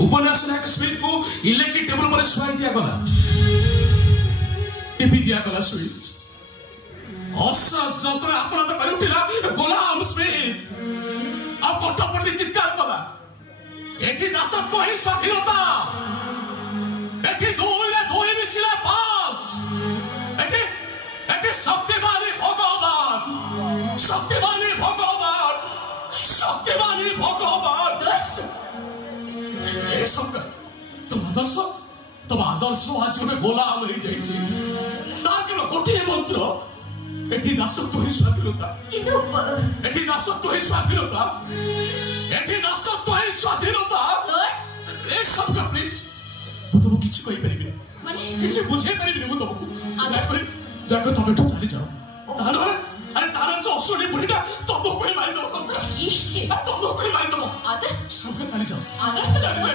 उपन्यास नायक स्मिथ को electric table पर शुआई दिया गला टीपी दिया गला स्विच जंत्र आपन तो कर उठिला गोलाम स्मिथ आ पटपटी चित्कार कला एठी दासत्व ही स्वाधीनता एठी दुई मिसिला पांच एठी एठी शक्तिशाली भगवान तुम आदर्श आज गोटे गोलाम हो जाइए तार केवल गोटे मंत्र एठी दासत्व ही स्वाधीनता एठी दासत्व ही स्वाधीनता एठी दासत्व ही स्वाधीनता ए सब का प्लीज मु तुमको किछि कहि परिबे माने किछि बुझे परिबे मु तुमको देखो तुम एठू चली जाओ तालो अरे तारा जो असुरी बुढ़ीटा तुमको कोई मारी दो सब तुमको कोई मारी दो आदर्श सब चली जाओ आदर्श